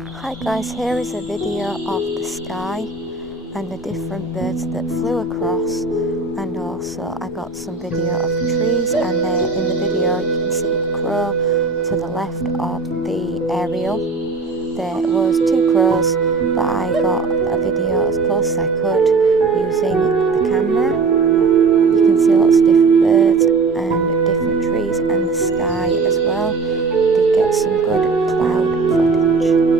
Hi guys, here is a video of the sky and the different birds that flew across, and also I got some video of trees, and in the video you can see a crow to the left of the aerial. There was two crows, but I got a video as close as I could using the camera. You can see lots of different birds and different trees and the sky as well. Did get some good cloud footage.